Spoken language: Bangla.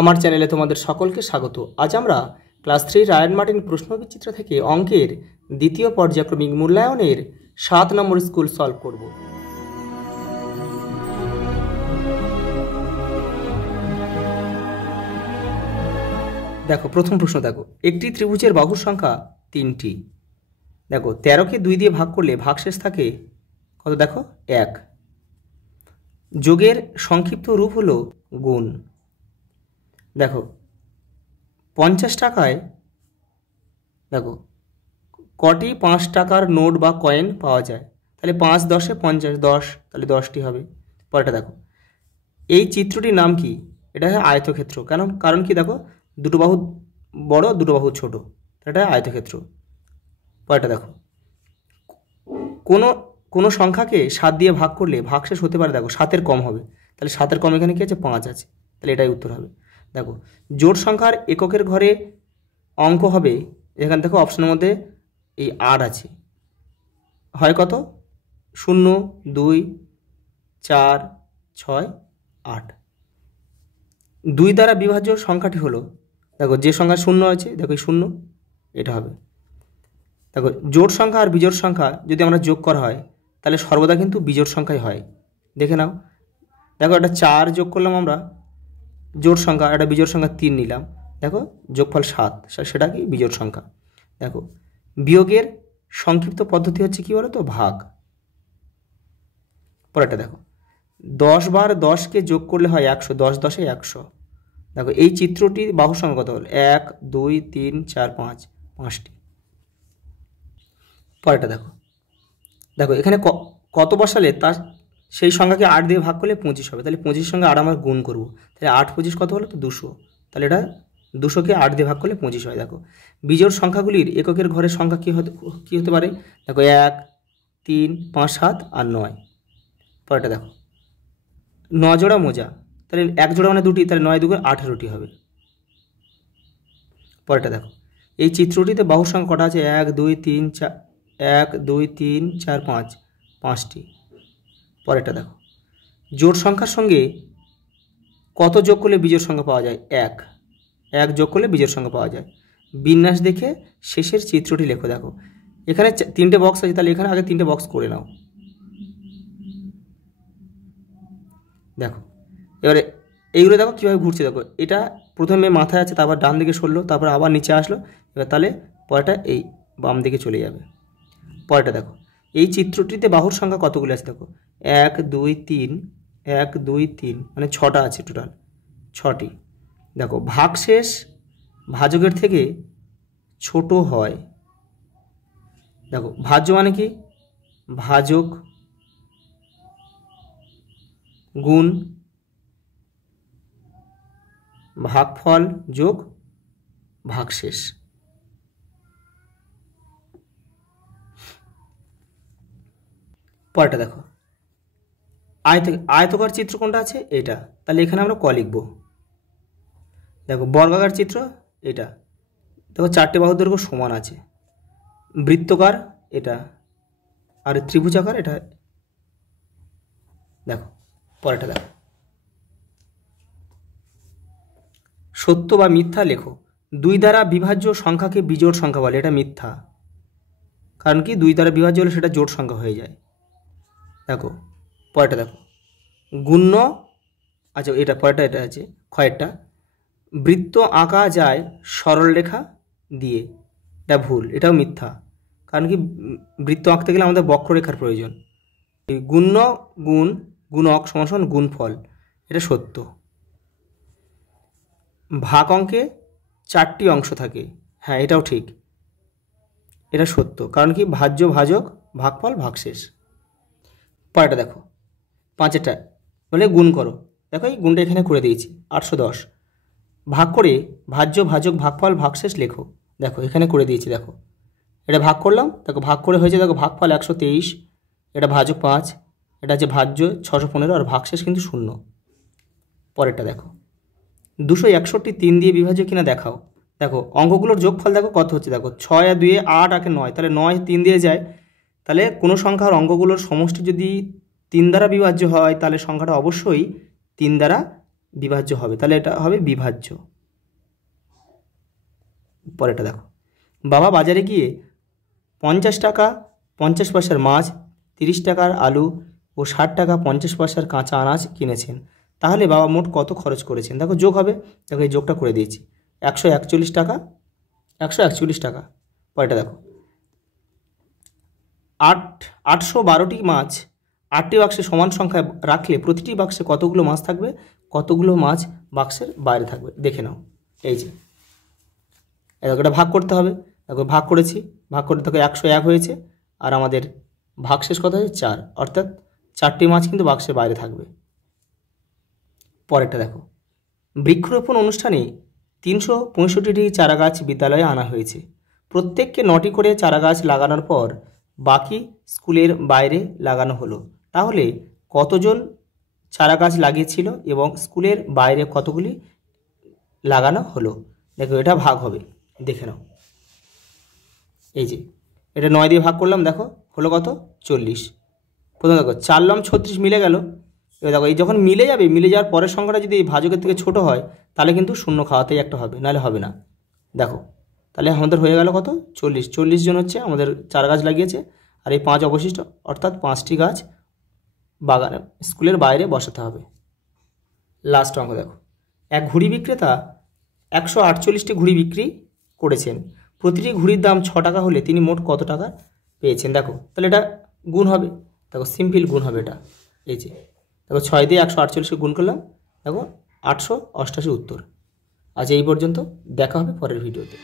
আমার চ্যানেলে তোমাদের সকলকে স্বাগত। আজ আমরা ক্লাস 3 রায়ান মার্টিন প্রশ্নবিচিত্র থেকে অঙ্কের দ্বিতীয় পর্যায়ক্রমিক মূল্যায়নের 7 নম্বর স্কুল সলভ করব। দেখো প্রথম প্রশ্ন, দেখো একটি ত্রিভুজের বাহুর সংখ্যা 3টি। দেখো 13কে 2 দিয়ে ভাগ করলে ভাগশেষ থাকে কত? দেখো 1। যোগের সংক্ষিপ্ত রূপ হলো গুণ। দেখো 50 টাকায় দেখো কটি 5 টাকার নোট বা কয়েন পাওয়া যায়? তাহলে 5 10 50, 10, তাহলে 10টি হবে। পরেরটা দেখো, এই চিত্রটির নাম কি? এটা হয় আয়তক্ষেত্র। কারণ কি? দেখো দুটো বাহু বড়, দুটো বাহু ছোট, এটা আয়তক্ষেত্র। পরেরটা দেখো, কোনো সংখ্যাকে 7 দিয়ে ভাগ করলে ভাগশেষ হতে পারে দেখো 7-এর কম হবে। তাহলে 7-এর কম এখানে কি আছে? 5 আছে। তাহলে এটাই উত্তর হবে। দেখো জোড় সংখ্যার এককের ঘরে অঙ্ক হবে, এখানে দেখো অপশনের মধ্যে এই 8 আছে, হয় কত? 0 2 4 6 8। 2 দ্বারা বিভাজ্য সংখ্যাটি হলো, দেখো যে সংখ্যা 0 আছে, দেখো এই 0, এটা হবে। দেখো জোড় সংখ্যা আর বিজোড় সংখ্যা যদি আমরা যোগ করা হয় তাহলে সর্বদা কিন্তু বিজোড় সংখ্যাই হয়। দেখে নাও, দেখো একটা 4 যোগ করলাম আমরা জোড় সংখ্যা, একটা বিজোড় সংখ্যা 3 নিলাম, দেখো যোগফল 7, সেটা কি? বিজোড় সংখ্যা। দেখো বিয়োগের সংক্ষিপ্ত পদ্ধতি হচ্ছে কি বলো তো? ভাগ। পরেরটা দেখো 10 বার 10কে যোগ করলে হয় 100, 10 10 100। দেখো এই চিত্রটি বাহু সংখ্যা কত হলো? 1 2 3 4 5, 5টি। পরেরটা দেখো, দেখো এখানে কত বসালে তার সেই সংখ্যাকে 8 দিয়ে ভাগ করলে 25 হবে। তাহলে 25 সঙ্গে 8 আমরা গুণ করব। তাহলে 8 25 কত হলো? তো 200। তাহলে এটা 200কে 8 দিয়ে ভাগ করলে 25 হয়। দেখো বিজোড় সংখ্যাগুলির এককের ঘরের সংখ্যা কী হতে পারে? দেখো 1 3 5 7 আর 9। পরেরটা দেখো 9 জোড়া মোজা, তাহলে 1 জোড়া মানে 2টি, তাহলে 9 2 18টি হবে। পরেরটা দেখো এই চিত্রটিতে বাহুর সংখ্যা কটা আছে? 1 2 3 4, 1 2 3 4 5, 5টি। পরেরটা দেখো জোড় সংখ্যার সঙ্গে কত যোগ করলে বিজোড় সংখ্যা পাওয়া যায়? 1 যোগ করলে বিজোড় সংখ্যা পাওয়া যায়। বিন্যাস দেখে শেষের চিত্রটি লেখো। দেখো এখানে 3টে বক্স আছে, তাহলে এখানে আগে 3টে বক্স করে নাও। দেখো এবারে এইগুলো দেখো কীভাবে ঘুরছে। দেখো এটা প্রথমে মাথায় আছে, তারপর ডান দিকে সরলো, তারপর আবার নিচে আসলো, এবার তাহলে পরেরটা এই বাম দিকে চলে যাবে। পরেরটা দেখো এই চিত্রটিতে বাহুর সংখ্যা কতগুলো আছে? দেখো 1 2 3, 1 2 3, মানে 6টা আছে টোটাল, 6টি। দেখো ভাগশেষ ভাজকের থেকে ছোট হয়। দেখো ভাজ্য মানে কি? ভাজক গুণ ভাগফল যোগ ভাগশেষ। পরেরটা দেখো আয়তকার চিত্র কোনটা আছে? এটা, তাহলে এখানে আমরা ক লিখব। দেখো বর্গাকার চিত্র এটা, দেখো 4টে বাহুর দৈর্ঘ্য সমান আছে। বৃত্তকার এটা, আর ত্রিভুজাকার এটা। দেখো পরেরটা দেখো, সত্য বা মিথ্যা লেখো। 2 দ্বারা বিভাজ্য সংখ্যাকে বিজোড় সংখ্যা বলে, এটা মিথ্যা। কারণ কি? 2 দ্বারা বিভাজ্য হলে সেটা জোড় সংখ্যা হয়ে যায়। দেখো পরেরটা দেখো গুণ্য, আচ্ছা এটা পরেরটা, এটা আছে ক্ষয়েরটা, বৃত্ত আঁকা যায় সরল রেখা দিয়ে, এটা ভুল, এটাও মিথ্যা। কারণ কি? বৃত্ত আঁকতে গেলে আমাদের বক্ররেখার প্রয়োজন। এই গুণ্য গুণ গুণক সমান গুণফল, এটা সত্য। ভাগ অঙ্কে 4টি অংশ থাকে, হ্যাঁ এটাও ঠিক, এটা সত্য। কারণ কি? ভাজ্য ভাজক ভাগফল ভাগশেষ। পরেরটা দেখো 5এটা বলে গুণ করো। দেখো এই গুণটা এখানে করে দিয়েছি, 810। ভাগ করে ভাজ্য ভাজক ভাগফল ভাগশেষ লেখো। দেখো এখানে করে দিয়েছি, দেখো এটা ভাগ করলাম, দেখো ভাগ করে হয়েছে, দেখো ভাগফল 123, এটা ভাজক 5, এটা হচ্ছে ভাজ্য 615, আর ভাগশেষ কিন্তু 0। পরেরটা দেখো 261 3 দিয়ে বিভাজ্য কিনা দেখাও। দেখো অঙ্কগুলোর যোগফল দেখো কত হচ্ছে। দেখো 6 আর 2 8 আর 9, তাহলে 9 3 দিয়ে যায়। তাহলে কোনো সংখ্যার অঙ্কগুলোর সমষ্টি যদি 3 দ্বারা বিভাজ্য হয় তাহলে সংখ্যাটা অবশ্যই 3 দ্বারা বিভাজ্য হবে, তাহলে এটা হবে বিভাজ্য। পরেরটা দেখো, বাবা বাজারে গিয়ে 50 টাকা 50 পয়সার মাছ, 30 টাকার আলু ও 60 টাকা 50 পয়সার কাঁচা আনাজ কিনেছেন। তাহলে বাবা মোট কত খরচ করেছেন? দেখো যোগ হবে, দেখো এই যোগটা করে দিয়েছি, 141 টাকা 141 টাকা। পরেরটা দেখো, 812টি মাছ 8টি বাক্সে সমান সংখ্যায় রাখলে প্রতিটি বাক্সে কতগুলো মাছ থাকবে? কতগুলো মাছ বাক্সের বাইরে থাকবে দেখে নাও। এই যে দেখো, এটা ভাগ করতে হবে, দেখো ভাগ করেছি, ভাগ করতে দেখো 101 হয়েছে, আর আমাদের ভাগশেষ কত হয়েছে? 4, অর্থাৎ 4টি মাছ কিন্তু বাক্সের বাইরে থাকবে। পরেরটা দেখো, বৃক্ষরোপণ অনুষ্ঠানে 365টি চারা গাছ বিদ্যালয়ে আনা হয়েছে। প্রত্যেককে 9টি করে চারা গাছ লাগানোর পর বাকি স্কুলের বাইরে লাগানো হলো। তাহলে কতজন চারা গাছ লাগিয়েছিল এবং স্কুলের বাইরে কতগুলি লাগানো হলো? দেখো এটা ভাগ হবে, দেখে নাও। এই যে এটা 9 দিয়ে ভাগ করলাম, দেখো হলো কত? 40। প্রথমে দেখো 4 লম 36 মিলে গেল। এবার দেখো এই যখন মিলে যাবে, মিলে যাওয়ার পরের সংখ্যাটা যদি এই ভাজকের থেকে ছোট হয় তাহলে কিন্তু শূন্য খাওয়াতেই একটা হবে, নাহলে হবে না। দেখো তাহলে আমাদের হয়ে গেল কত? 40 জন হচ্ছে আমাদের চারা গাছ লাগিয়েছে, আর এই 5 অবশিষ্ট, অর্থাৎ 5টি গাছ বাগানে স্কুলের বাইরে বসাতে হবে। লাস্ট অঙ্ক দেখো, এক ঘুড়ি বিক্রেতা 148টি ঘুড়ি বিক্রি করেছেন। প্রতিটি ঘুড়ির দাম 6 টাকা হলে তিনি মোট কত টাকা পেয়েছেন? দেখো তাহলে এটা গুণ হবে, দেখো সিম্পল গুণ হবে এটা। এই যে দেখো 6 দিয়ে 148কে গুণ করলাম, দেখো 888 উত্তর। আজ এই পর্যন্ত, দেখা হবে পরের ভিডিওতে।